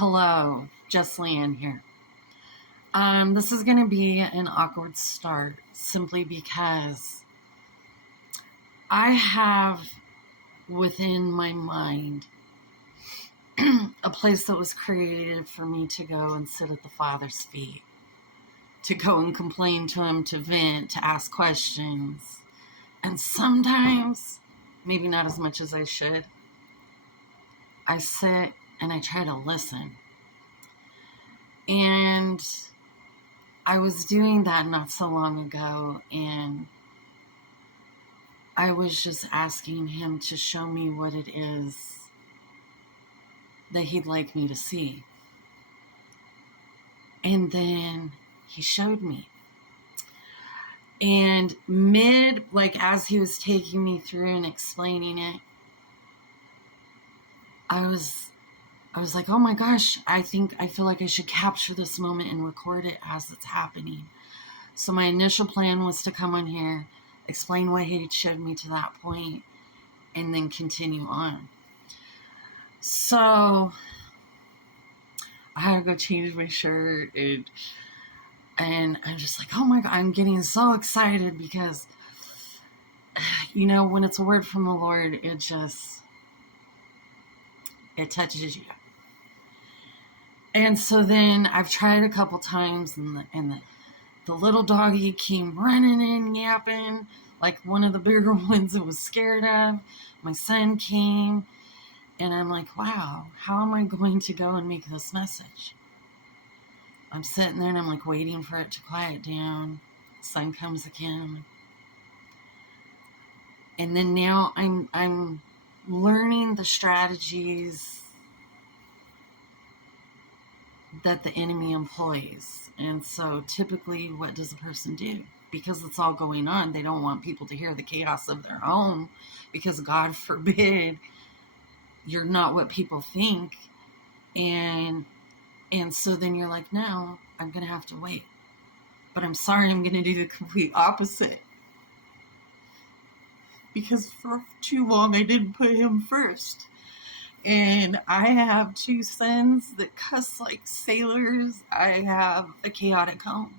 Hello, Jess Leanne here. This is going to be an awkward start simply because I have within my mind a place that was created for me to go and sit at the Father's feet, to go and complain to Him, to vent, to ask questions. And sometimes, maybe not as much as I should, I sit and I try to listen. And I was doing that not so long ago, and I was just asking Him to show me what it is that He'd like me to see. And then He showed me. And as He was taking me through and explaining it, I was like, oh my gosh, I feel like I should capture this moment and record it as it's happening. So my initial plan was to come on here, explain what He showed me to that point, and then continue on. So I had to go change my shirt, and I'm just like, oh my God, I'm getting so excited because, when it's a word from the Lord, it touches you. And so then I've tried a couple times, and the little doggy came running in, yapping, like one of the bigger ones that was scared of. My son came, and I'm like, wow, how am I going to go and make this message? I'm sitting there, and I'm like waiting for it to quiet down. The sun comes again. And then now I'm learning the strategies that the enemy employs. And so typically, what does a person do? Because it's all going on, they don't want people to hear the chaos of their own, because God forbid you're not what people think. And so then you're like, no, I'm going to have to wait. But I'm sorry, I'm going to do the complete opposite. Because for too long, I didn't put Him first. And I have 2 sons that cuss like sailors. I have a chaotic home.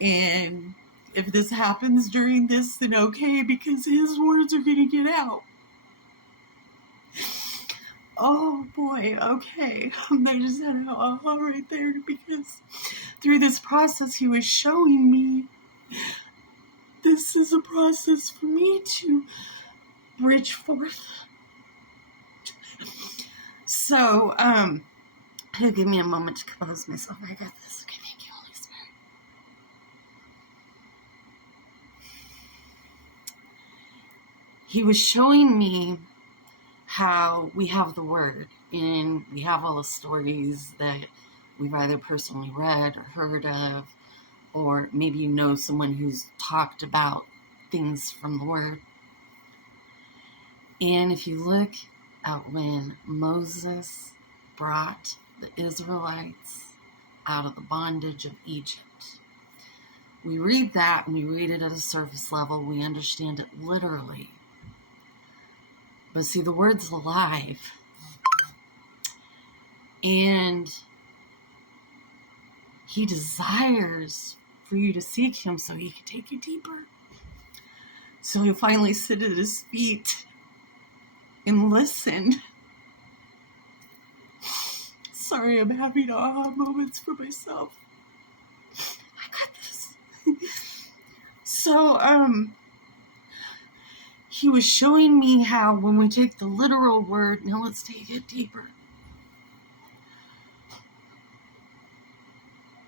And if this happens during this, then okay, because His words are going to get out. Oh boy, okay. I just had a aha right there, because through this process, He was showing me this is a process for me to bridge forth. So, give me a moment to compose myself. I got this. Okay, thank you, Holy Spirit. He was showing me how we have the Word, and we have all the stories that we've either personally read or heard of, or maybe someone who's talked about things from the Word. And if you look at when Moses brought the Israelites out of the bondage of Egypt, we read that and we read it at a surface level. We understand it literally. But see, the Word's alive. And He desires for you to seek Him so He can take you deeper. So you finally sit at His feet and listen. Sorry, I'm having aha moments for myself. I got this. So, He was showing me how when we take the literal word, now let's take it deeper.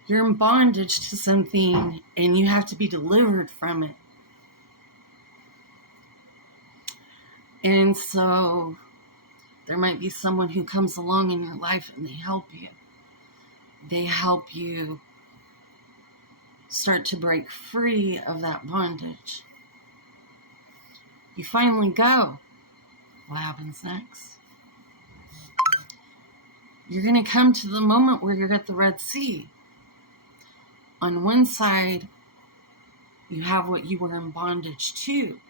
You're in bondage to something, and you have to be delivered from it. And so there might be someone who comes along in your life and they help you. They help you start to break free of that bondage. You finally go. What happens next? You're going to come to the moment where you're at the Red Sea. On one side, you have what you were in bondage to.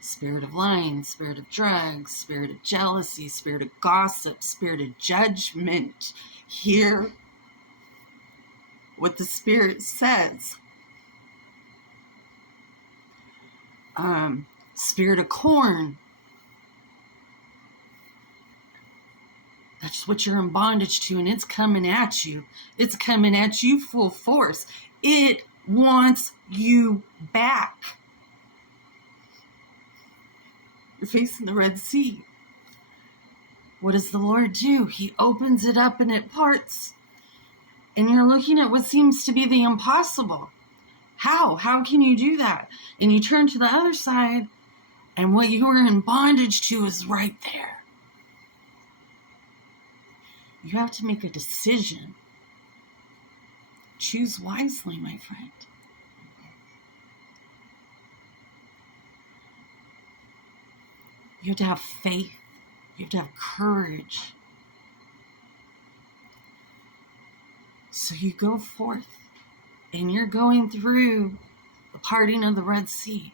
Spirit of lying, spirit of drugs, spirit of jealousy, spirit of gossip, spirit of judgment. Hear what the Spirit says. Spirit of corn. That's what you're in bondage to, and it's coming at you. It's coming at you full force. It wants you back. You're facing the Red Sea. What does the Lord do? He opens it up and it parts. And you're looking at what seems to be the impossible. How? How can you do that? And you turn to the other side, and what you were in bondage to is right there. You have to make a decision. Choose wisely, my friend. You have to have faith. You have to have courage. So you go forth, and you're going through the parting of the Red Sea.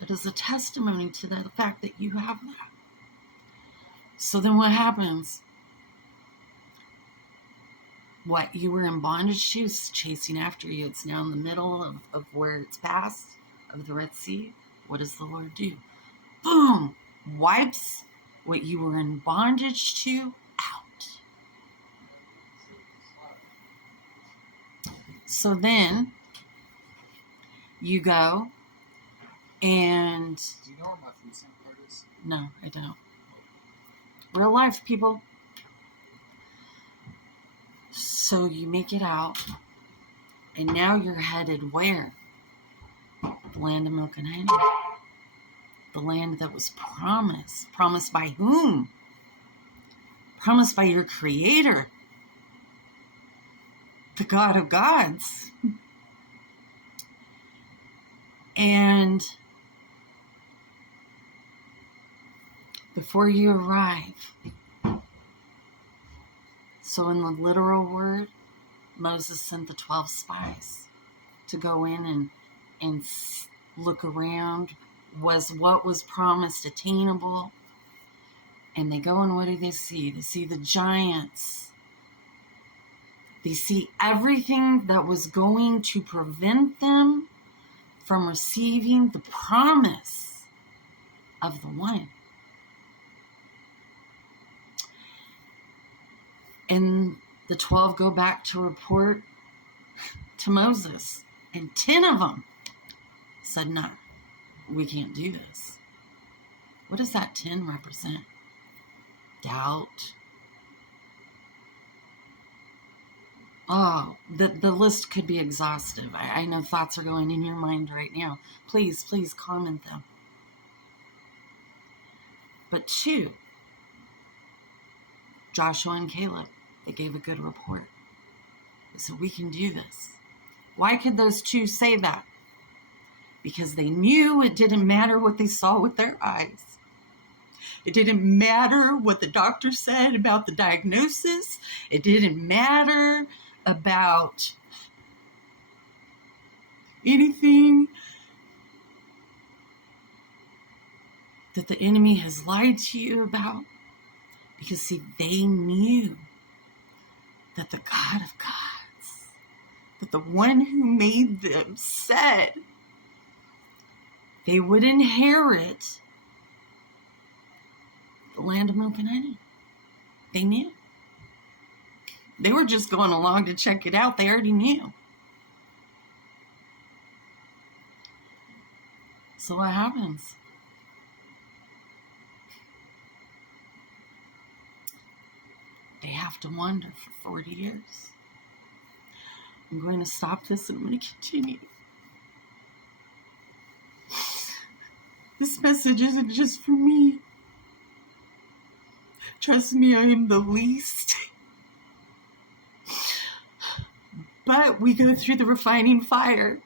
That is a testimony to the fact that you have that. So then what happens? What you were in bondage to is chasing after you. It's now in the middle of where it's past, of the Red Sea. What does the Lord do? Boom! Wipes what you were in bondage to out. So then you go and... Do you know what my food stamp card is? No, I don't. Real life, people. So you make it out, and now you're headed where? The land of milk and honey. The land that was promised. Promised by whom? Promised by your Creator. The God of gods. And before you arrive, so in the literal word, Moses sent the 12 spies to go in and look around. Was what was promised attainable? And they go, and what do they see? They see the giants. They see everything that was going to prevent them from receiving the promise of the one. And the 12 go back to report to Moses. And 10 of them said, no, we can't do this. What does that 10 represent? Doubt. Oh, the list could be exhaustive. I know thoughts are going in your mind right now. Please comment them. But 2, Joshua and Caleb, they gave a good report. They said, we can do this. Why could those 2 say that? Because they knew it didn't matter what they saw with their eyes. It didn't matter what the doctor said about the diagnosis. It didn't matter about anything that the enemy has lied to you about. Because, see, they knew that the God of gods, that the one who made them said they would inherit the land of milk and honey. They knew. They were just going along to check it out. They already knew. So what happens? They have to wander for 40 years. I'm going to stop this and I'm going to continue. This message isn't just for me. Trust me, I am the least. But we go through the refining fire.